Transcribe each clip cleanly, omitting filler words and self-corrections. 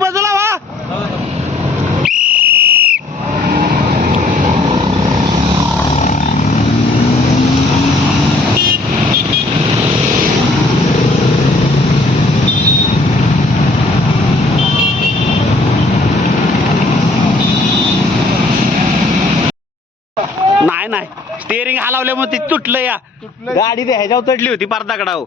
बाजूला वा. नाही नाही स्टेअरिंग हलवल्यामुळे ती तुटलं या गाडी ते ह्याच्यावर चढली होती पार दगडावर.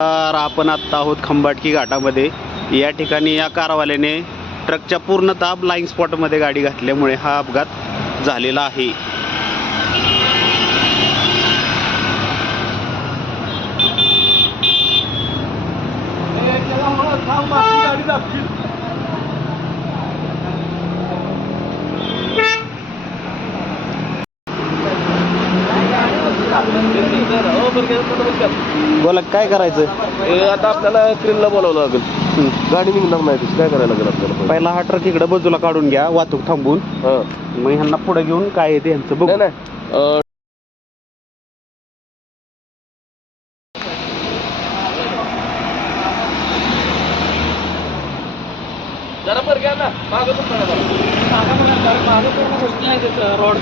तर आपण आत्ता आहोत खंबाटकी घाटामध्ये. या ठिकाणी या कारवाल्याने ट्रकच्या पूर्णतः ब्लाइंड स्पॉटमध्ये गाडी घातल्यामुळे हा अपघात झालेला आहे. बोला काय करायचं आता आपल्याला क्रेनला बोलावं लागेल. गाडी निघणार नाही तशी काय करायला लागेल आपल्याला. पहिला हा ट्रक इकडे बाजूला काढून घ्या वाहतूक थांबून. मग ह्यांना पुढे घेऊन काय येते ह्यांचं बघू. जरा पर घ्या ना मागं गोष्टी नाही त्याचं रोड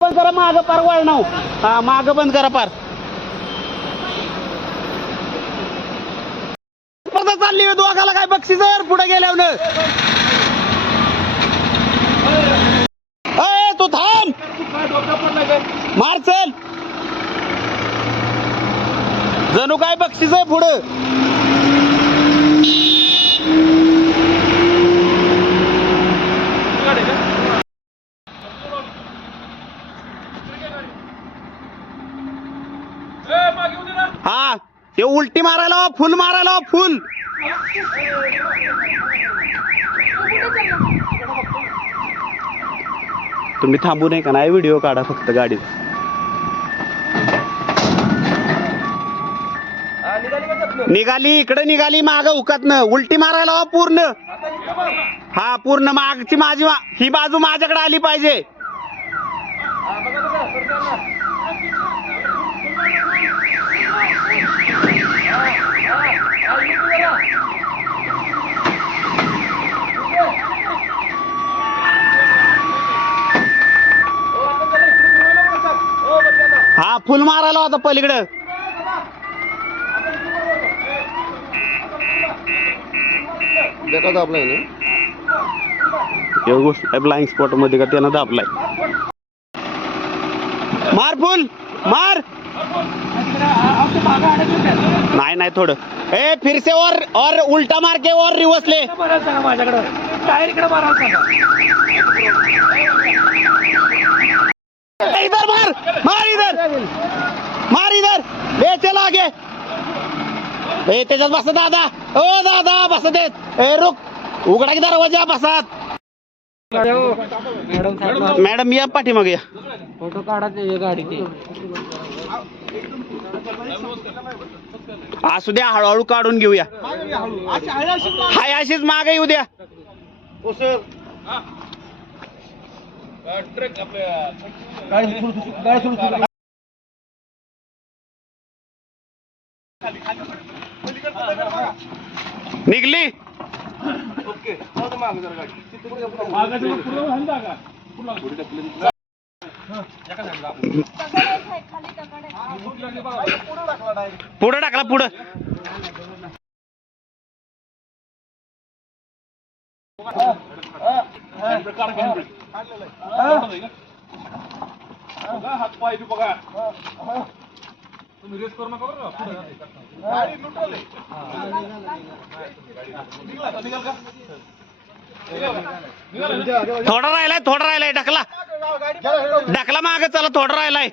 बंद करा मागं पार वळणाव. हा मागं बंद करा पार. चालली दोघाला काय बक्षीस पुढे गेल्यावर. तू थांब मार चल. जणू काय बक्षीस आहे पुढं. हा ते उलटी मारायला फुल मारायला फुल. तुम्ही थांबू नये का नाही व्हिडिओ काढा फक्त गाडीत. निघाली इकडे निघाली माग उकतनं उलटी मारायला पूर्ण. हा पूर्ण मागची माझी ही बाजू माझ्याकडे आली पाहिजे. हा फुल मारायला होता पलीकडं. दाबलाय गोष्ट ब्लाइंड स्पॉट मध्ये का त्यानं दाबलाय. मार फुल मार. नाही नाही थोडं फिर से और उल्टा मार के और रिवर्स ले. माझ्याकडे टायर इकडे इधर मार मार इधर ले चल आगे. त्याच्यात बसा दादा. ओ दादा बसा देत. रुक उघडा की दरवाजा बसात. मॅडम या पाठीमाग या. फोटो काढा गाडी. असू द्या हळूहळू काढून घेऊया. हाय अशीच मागे येऊ द्या. निघली. पुढं टाकला पुढं. थोडा राहिलाय ढकला ढकला मागे चला थोडा राहिलाय.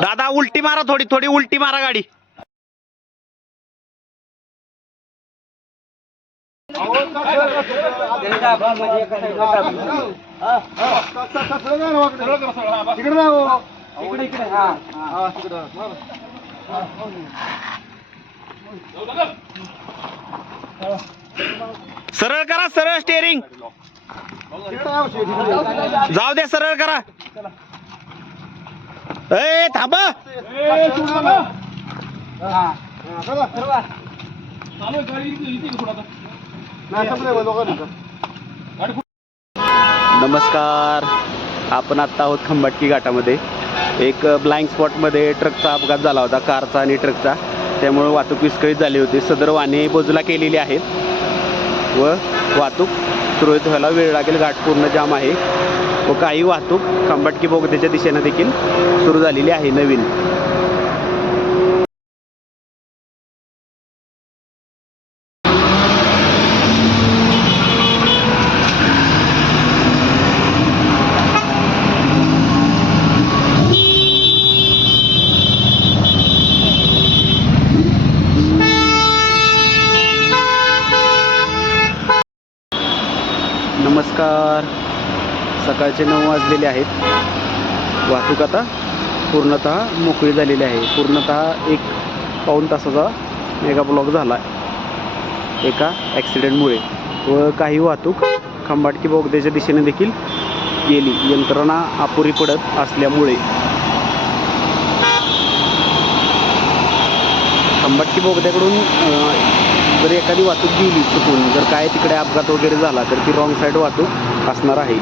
दादा उलटी मारा थोडी उलटी मारा गाडी. सरळ करा सरळ स्टेअरिंग जाऊ दे सरळ करा. ए थांबा. नमस्कार. आपण आता आहोत खंबाटकी घाटामध्ये. एक ब्लाइंड स्पॉटमध्ये ट्रकचा अपघात झाला होता, कारचा आणि ट्रकचा. त्यामुळे वाहतूक विस्कळीत झाली होती. सदर वाहने बाजूला केलेली आहेत व वाहतूक सुरळीत व्हायला वेळ लागेल. घाट पूर्ण जाम आहे व काही वाहतूक खंबाटकी बोगद्याच्या दिशेने देखील सुरू झालेली आहे नवीन. नमस्कार. सकाळचे 9 वाजलेले आहेत. वाहतूक आता पूर्णतः मोकळी झालेली आहे. पूर्णतः 1-पाऊण तासाचा मेगा ब्लॉक झाला एका ॲक्सिडेंटमुळे व काही वाहतूक खंबाटकी बोगद्याच्या दिशेने देखील गेली. यंत्रणा अपुरी पडत असल्यामुळे खंबाटकी बोगद्याकडून जर एखादी वाहतूक गेली चुकून, जर काय तिकडे अपघात वगैरे झाला तर ती रॉंग साईड वाहतूक असणार आहे.